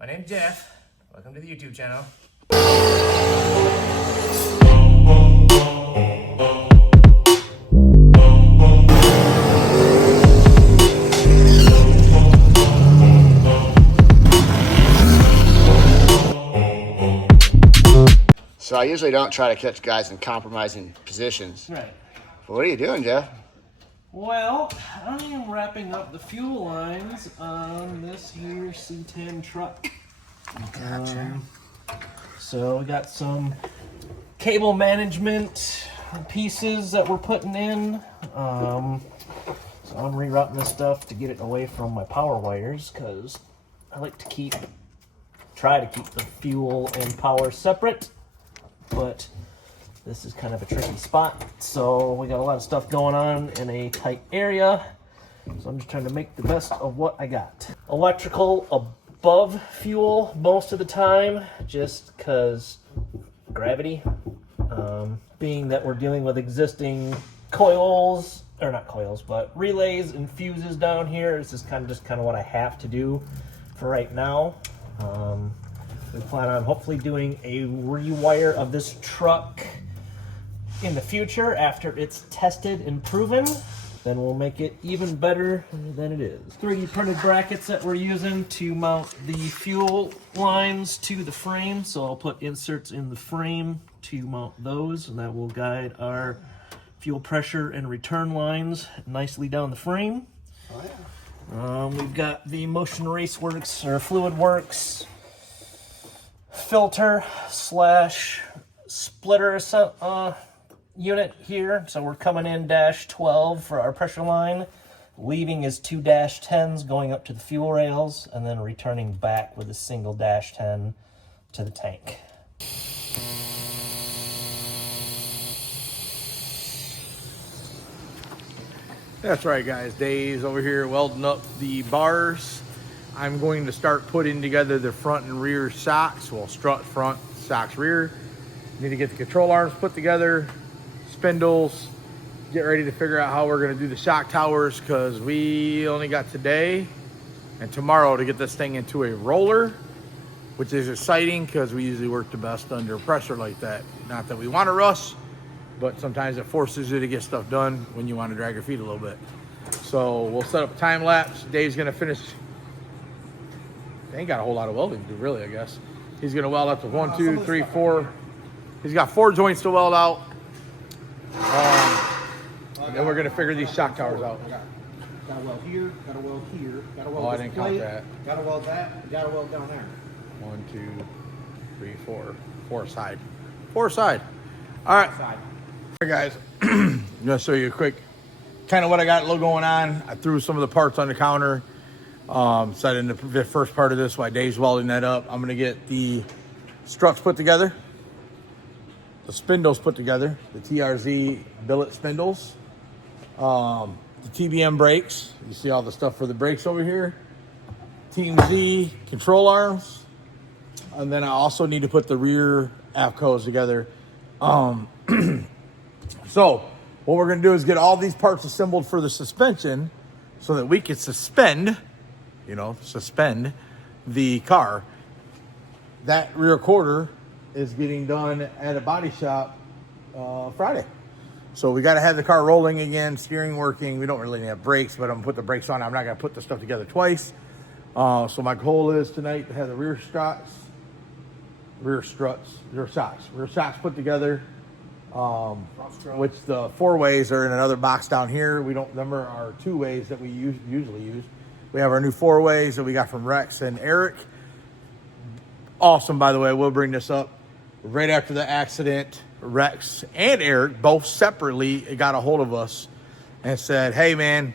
My name's Jeff. Welcome to the YouTube channel. So I usually don't try to catch guys in compromising positions. Right. But what are you doing, Jeff? Well, I am wrapping up the fuel lines on this here C10 truck. Gotcha. So we got some cable management pieces that we're putting in. So I'm rerouting this stuff to get it away from my power wires because I like to try to keep the fuel and power separate. But this is kind of a tricky spot, so we got a lot of stuff going on in a tight area, so I'm just trying to make the best of what I got. Electrical above fuel most of the time, just because gravity, being that we're dealing with existing coils, or not coils, but relays and fuses down here. This is kind of what I have to do for right now. We plan on hopefully doing a rewire of this truck in the future after it's tested and proven. Then we'll make it even better than it is. 3D printed brackets that we're using to mount the fuel lines to the frame. So I'll put inserts in the frame to mount those, and that will guide our fuel pressure and return lines nicely down the frame. Oh, yeah. We've got the Motion Raceworks or Fluid Works filter slash splitter unit here. So we're coming in -12 for our pressure line. Leaving is 2 -10s going up to the fuel rails, and then returning back with a single -10 to the tank. That's right, guys. Dave's over here welding up the bars. I'm going to start putting together the front and rear shocks. Well, strut front, shocks rear. Need to get the control arms put together, spindles, get ready to figure out how we're going to do the shock towers, because we only got today and tomorrow to get this thing into a roller, which is exciting because we usually work the best under pressure like that. Not that we want to rush, but sometimes it forces you to get stuff done when you want to drag your feet a little bit. So we'll set up a time lapse. Dave's going to finish. They ain't got a whole lot of welding to do, really, I guess. He's going to weld up to 1, 2, 3, 4. He's got 4 joints to weld out. And then we're going to figure these shock towers out. Got to weld here, got to weld here, got to weld Oh, I this didn't count plate, that. got to weld that, got to weld down there. 1, 2, 3, 4. 4 side. 4 side. All right. Side. All right, guys. I'm going to show you a quick kind of what I got going on. I threw some of the parts on the counter. Set in the first part of this while Dave's welding that up. I'm going to get the struts put together, the spindles put together, the TRZ billet spindles, the TBM brakes. You see all the stuff for the brakes over here. Team Z control arms. And then I also need to put the rear AFCOs together. So what we're going to do is get all these parts assembled for the suspension so that we can suspend the car. That rear quarter is getting done at a body shop Friday. So we got to have the car rolling again, steering working. We don't really have brakes, but I'm going to put the brakes on. I'm not going to put the stuff together twice. So my goal is tonight to have the rear shocks put together, which the 4-ways are in another box down here. We don't remember our 2-ways that we usually use. We have our new 4-ways that we got from Rex and Eric. Awesome, by the way. We'll bring this up. Right after the accident, Rex and Eric both separately got a hold of us and said, hey, man,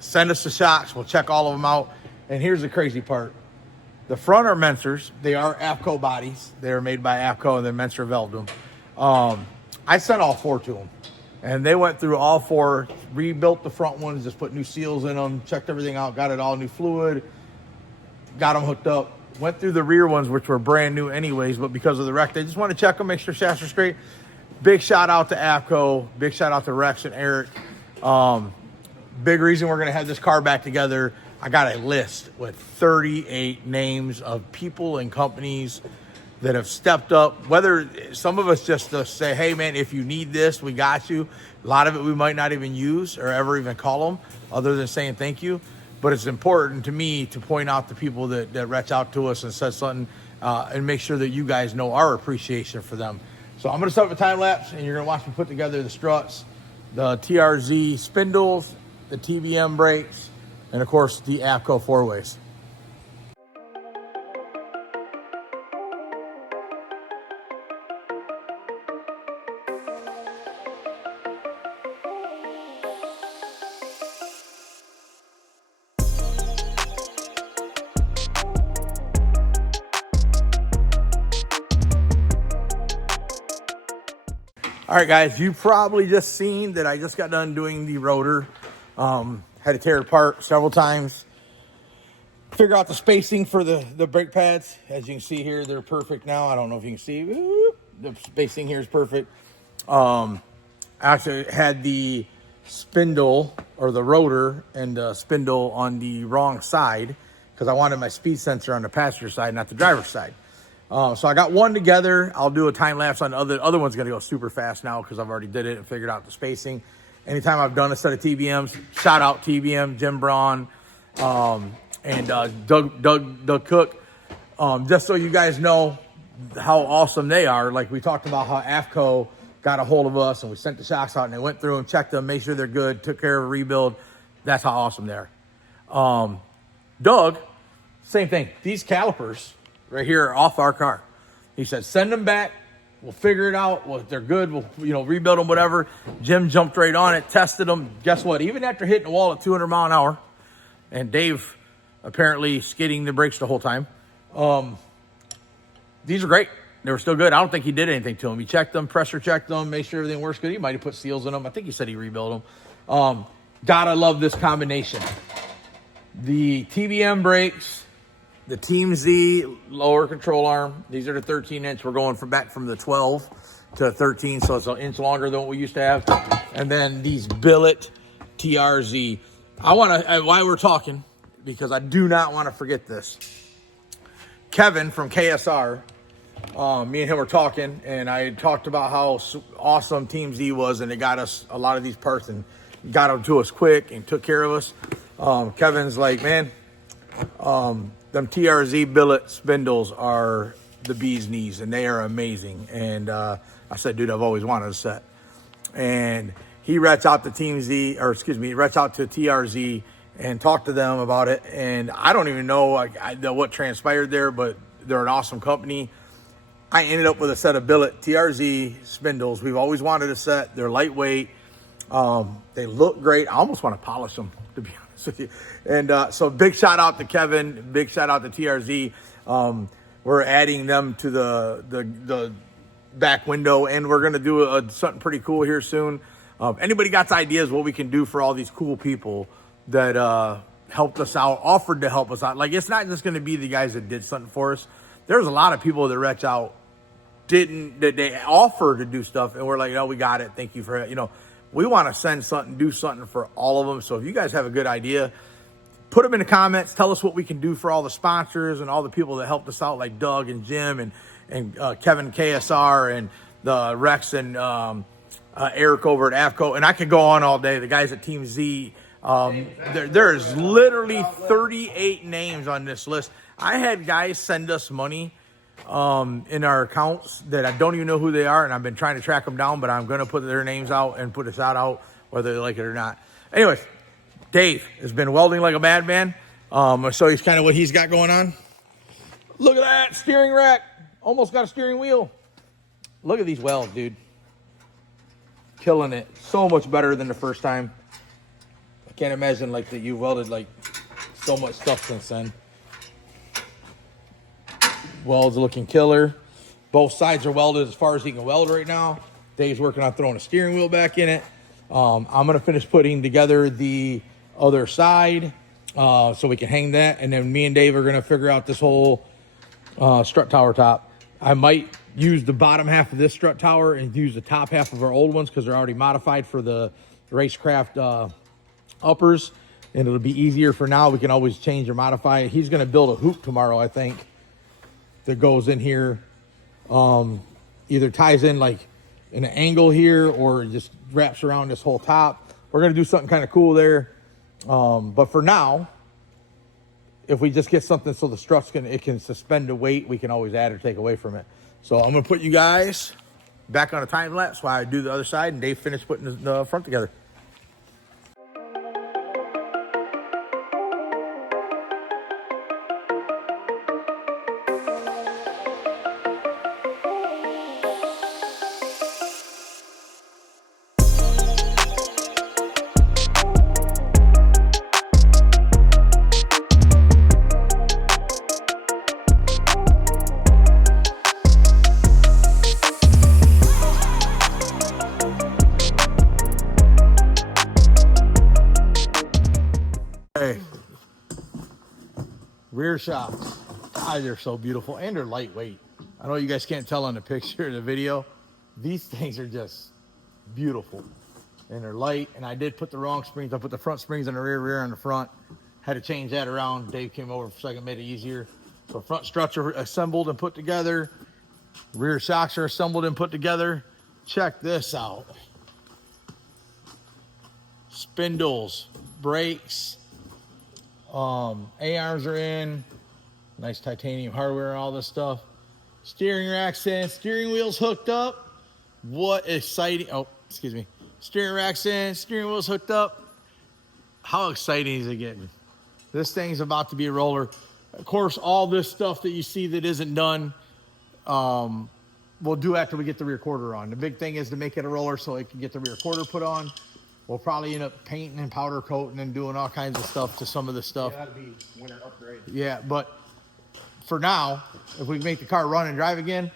send us the shocks. We'll check all of them out. And here's the crazy part. The front are Mensers. They are AFCO bodies. They are made by AFCO, and then Menser welded them. I sent all 4 to them. And they went through all 4, rebuilt the front ones, just put new seals in them, checked everything out, got it all new fluid, got them hooked up. Went through the rear ones, which were brand new anyways, but because of the wreck, they just want to check them, make sure shafts are straight. Big shout out to AFCO. Big shout out to Rex and Eric. Big reason we're going to have this car back together I got a list with 38 names of people and companies that have stepped up. Whether some of us just to say, hey man, if you need this, we got you. A lot of it we might not even use or ever even call them other than saying thank you. But it's important to me to point out the people that reach out to us and said something and make sure that you guys know our appreciation for them. So I'm gonna start with a time lapse and you're gonna watch me put together the struts, the TRZ spindles, the TBM brakes, and of course the AFCO four-ways. All right, guys, you probably just seen that I just got done doing the rotor. Had to tear it apart several times. Figure out the spacing for the brake pads. As you can see here, they're perfect now. I don't know if you can see. The spacing here is perfect. I actually had the spindle or the rotor and the spindle on the wrong side because I wanted my speed sensor on the passenger side, not the driver's side. So I got one together. I'll do a time lapse on the other one's gonna go super fast now because I've already did it and figured out the spacing. Anytime I've done a set of TBMs, shout out TBM, Jim Braun, and Doug Cook. Just so you guys know how awesome they are. Like we talked about how AFCO got a hold of us and we sent the shocks out and they went through and checked them, made sure they're good, took care of a rebuild. That's how awesome they are. Doug, same thing. These calipers right here are off our car. He said, send them back. We'll figure it out. Well, if they're good, we'll rebuild them, whatever. Jim jumped right on it, tested them. Guess what? Even after hitting the wall at 200 mile an hour, and Dave apparently skidding the brakes the whole time, these are great. They were still good. I don't think he did anything to them. He checked them, pressure checked them, made sure everything works good. He might have put seals in them. I think he said he rebuilt them. Gotta love this combination. The TBM brakes, the Team Z lower control arm. These are the 13-inch. We're going back from the 12 to 13, so it's an inch longer than what we used to have. And then these billet TRZ. Why we're talking, because I do not want to forget this. Kevin from KSR, me and him were talking, and I talked about how awesome Team Z was, and they got us a lot of these parts and got them to us quick and took care of us. Kevin's like, man, them TRZ billet spindles are the bee's knees, and they are amazing. And I said, dude, I've always wanted a set. And he reached out to reached out to TRZ and talked to them about it. And I don't even know what transpired there, but they're an awesome company. I ended up with a set of billet TRZ spindles. We've always wanted a set. They're lightweight. They look great. I almost want to polish them, to be honest with you. And so big shout out to Kevin. Big shout out to TRZ. We're adding them to the back window, and we're going to do something pretty cool here soon. Anybody got ideas what we can do for all these cool people that helped us out, offered to help us out? Like, it's not just going to be the guys that did something for us. There's a lot of people that reach out, that they offer to do stuff, and we're like, oh, we got it. Thank you for it. We want to send something, do something for all of them. So if you guys have a good idea, put them in the comments. Tell us what we can do for all the sponsors and all the people that helped us out, like Doug and Jim and Kevin KSR and the Rex and Eric over at AFCO. And I could go on all day. The guys at Team Z. There is literally 38 names on this list. I had guys send us money in our accounts that I don't even know who they are, and I've been trying to track them down, but I'm going to put their names out and put a shout out whether they like it or not. Anyways, Dave has been welding like a madman. I'll show you kind of what he's got going on. Look at that steering rack. Almost got a steering wheel. Look at these welds, dude. Killing it. So much better than the first time. I can't imagine like that you welded like so much stuff since then. Welds looking killer. Both sides are welded as far as he can weld right now. Dave's working on throwing a steering wheel back in it. I'm going to finish putting together the other side so we can hang that. And then me and Dave are going to figure out this whole strut tower top. I might use the bottom half of this strut tower and use the top half of our old ones because they're already modified for the racecraft uppers. and it'll be easier for now. We can always change or modify it. He's going to build a hoop tomorrow, I think, that goes in here. Either ties in like an angle here or just wraps around this whole top. We're going to do something kind of cool there. But for now, if we just get something so the struts can suspend the weight, we can always add or take away from it. So I'm going to put you guys back on a time lapse while I do the other side and Dave finished putting the front together. Rear shocks. God, they're so beautiful and they're lightweight. I know you guys can't tell on the picture or the video. These things are just beautiful and they're light. And I did put the wrong springs. I put the front springs on the rear on the front. Had to change that around. Dave came over for a second, made it easier. So front struts are assembled and put together. Rear shocks are assembled and put together. Check this out. Spindles, brakes, A-arms are in, nice titanium hardware and all this stuff. Steering rack's in, steering wheel's hooked up. What exciting, oh, excuse me. Steering rack's in, steering wheel's hooked up. How exciting is it getting? This thing's about to be a roller. Of course, all this stuff that you see that isn't done, we'll do after we get the rear quarter on. The big thing is to make it a roller so it can get the rear quarter put on. We'll probably end up painting and powder coating and doing all kinds of stuff to some of this stuff. Yeah, that'd be winter upgrade. Yeah, but for now, if we make the car run and drive again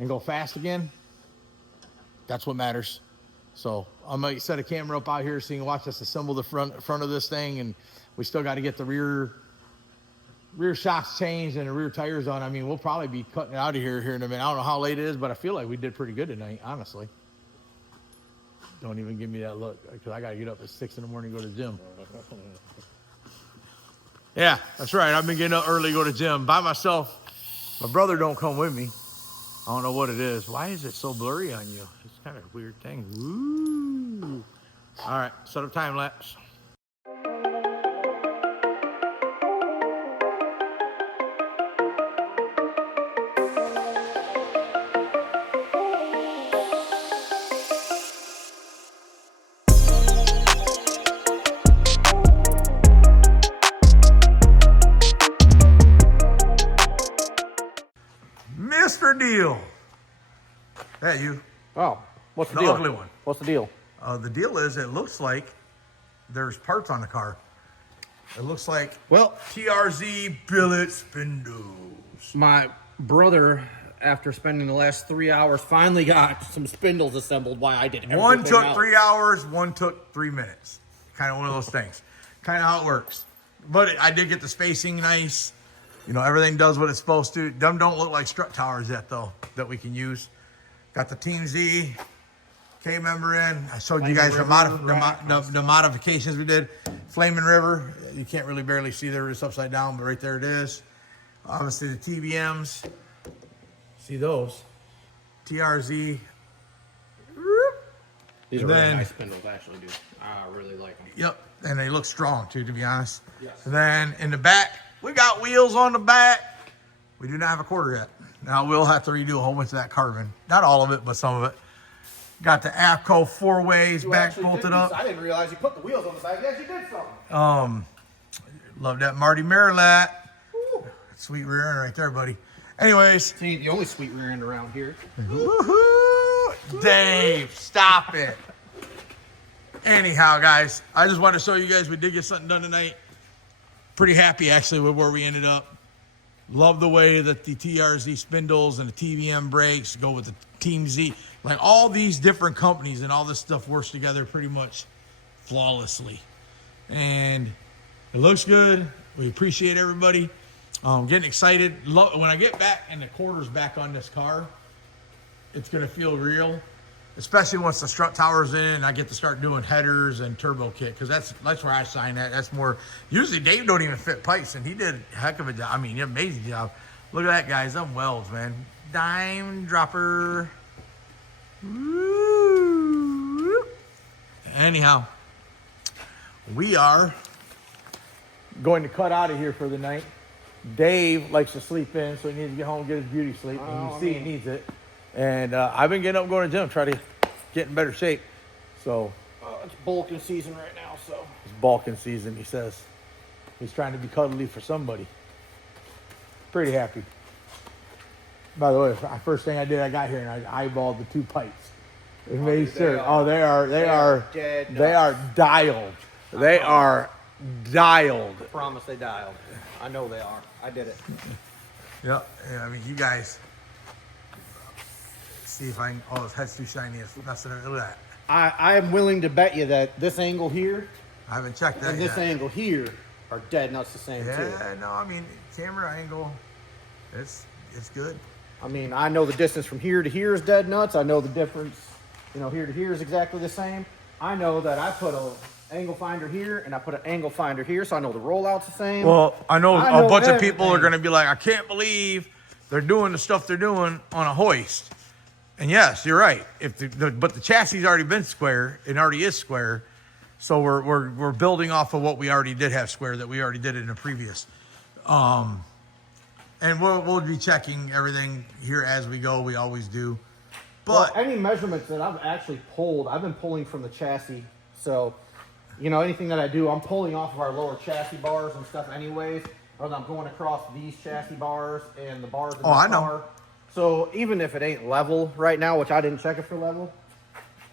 and go fast again, that's what matters. So I might set a camera up out here so you can watch us assemble the front of this thing, and we still got to get the rear shocks changed and the rear tires on. I mean, we'll probably be cutting it out of here in a minute. I don't know how late it is, but I feel like we did pretty good tonight, honestly. Don't even give me that look, because I got to get up at 6 in the morning to go to the gym. Yeah, that's right. I've been getting up early to go to the gym by myself. My brother don't come with me. I don't know what it is. Why is it so blurry on you? It's kind of a weird thing. Woo. All right, set up time lapse. Mr. Deal. That you? Oh, what's the The deal? ugly one. What's the deal? The deal is it looks like there's parts on the car. It looks like, Well, TRZ billet spindles. my brother, after spending the last 3 hours, finally got some spindles assembled while I did everything One took else. 3 hours, one took 3 minutes. Kind of one of those things. Kind of how it works. But I did get the spacing nice. You know, everything does what it's supposed to. Them don't look like strut towers yet, though, that we can use. Got the Team Z K member in. I showed you guys the modifications we did. Flaming River. You can't really barely see there. It's upside down, but right there it is. Obviously, the TBMs. See those? TRZ. These are Then- really nice spindles, actually, dude. I really like them. Yep, and they look strong too, to be honest. Yes. And then in the back, we got wheels on the back. We do not have a quarter yet. Now we'll have to redo a whole bunch of that carbon. Not all of it, but some of it. Got the APCO 4-ways back bolted up. I didn't realize you put the wheels on the back. Yes, you did something. Love that Marty Marilat. Sweet rear end right there, buddy. Anyways, See, the only sweet rear end around here. woohoo! Dave, stop it. Anyhow, guys, I just want to show you guys we did get something done tonight. Pretty happy, actually, with where we ended up. Love the way that the TRZ spindles and the TBM brakes go with the Team Z. Like, all these different companies and all this stuff works together pretty much flawlessly. And it looks good. We appreciate everybody. Getting excited. When I get back and the quarter's back on this car, it's going to feel real. especially once the strut tower's in, I get to start doing headers and turbo kit, because that's where I shine at. That's more, usually Dave don't even fit pipes, and he did a heck of a job. I mean, amazing job. Look at that, guys. Them welds, man. Dime dropper. Woo. Anyhow, we are going to cut out of here for the night. Dave likes to sleep in, so he needs to get home and get his beauty sleep. And you see he needs it. And I've been getting up and going to the gym, try to get in better shape. So It's bulking season right now, so. it's bulking season, he says. He's trying to be cuddly for somebody. Pretty happy. By the way, the first thing I did, I got here and I eyeballed the 2 pipes. It made sure. They are dialed. They are dialed. I promise they dialed. I know they are. I did it. Yeah, I mean, you guys. See if I can. Oh, his head's too shiny. It's messing up. Look at that. I am willing to bet you that this angle here I haven't checked that and yet. this angle here are dead nuts the same too. Yeah, no, I mean, camera angle, it's good. I mean, I know the distance from here to here is dead nuts. I know the difference, here to here is exactly the same. I know that I put a angle finder here and I put an angle finder here, so I know the rollout's the same. Well, I know a bunch of people are everything. going to be like, I can't believe they're doing the stuff they're doing on a hoist. And yes, you're right. But the chassis already been square. It already is square. So we're building off of what we already did have square, that we already did it in a previous. And we'll be checking everything here as we go. We always do. But any measurements that I've actually pulled, I've been pulling from the chassis. So, anything that I do, I'm pulling off of our lower chassis bars and stuff anyways. Or I'm going across these chassis bars and the bars in this I know. bar. So even if it ain't level right now, which I didn't check it for level,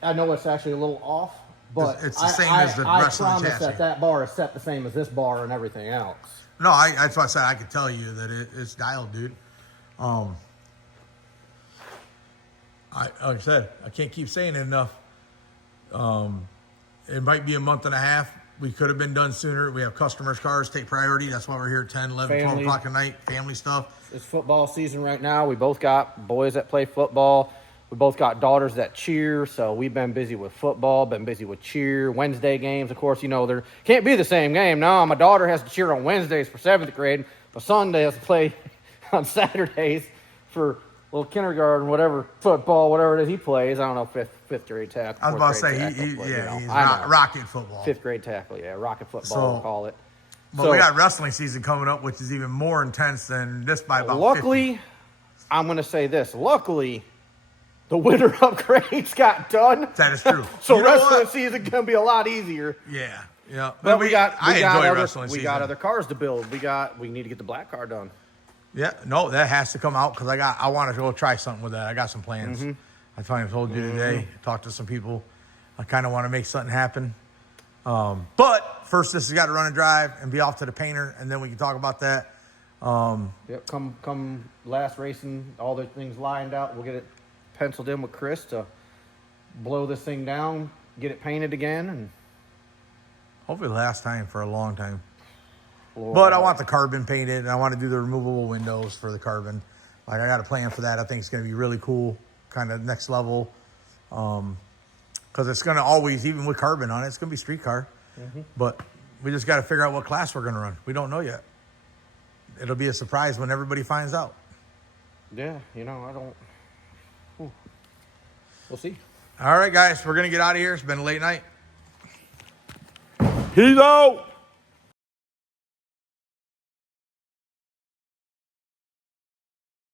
I know it's actually a little off. But it's the same as the rest of the I promise chassis. that bar is set the same as this bar and everything else. no, that's why I said I could tell you that it's dialed, dude. Like I said, I can't keep saying it enough. It might be a month and a half. We could have been done sooner. We have customers' cars take priority. That's why we're here at 10, 11, 12 Family. o'clock at night. Family stuff. It's football season right now. We both got boys that play football. We both got daughters that cheer, so we've been busy with football, been busy with cheer. Wednesday games, of course, there can't be the same game. No, my daughter has to cheer on Wednesdays for 7th grade. My son has to play on Saturdays for little kindergarten, whatever, football, whatever it is he plays. I don't know, fifth grade tackle. I was about to say, he's rocket football. 5th grade tackle, yeah, rocket football, So- we'll call it. But we got wrestling season coming up, which is even more intense than this by about 50. Luckily, I'm going to say this. Luckily, the winter upgrades got done. That is true. So You know wrestling what? season can be a lot easier. Yeah. But we got wrestling we season. got other cars to build. We need to get the black car done. Yeah, no, that has to come out because I want to go try something with that. I got some plans. Mm-hmm. I finally told you today. Talked to some people. I kind of want to make something happen. But first, this has got to run and drive and be off to the painter, and then we can talk about that. Yep, come last racing, all the things lined out. We'll get it penciled in with Chris to blow this thing down, get it painted again, and Hopefully last time for a long time. But I want the carbon painted, and I want to do the removable windows for the carbon. Like, I got a plan for that. I think it's going to be really cool, kind of next level. Because it's going to always, even with carbon on it, it's going to be street car. But we just got to figure out what class we're going to run. We don't know yet. It'll be a surprise when everybody finds out. yeah, I don't. We'll see. All right, guys, we're going to get out of here. It's been a late night. Peace out.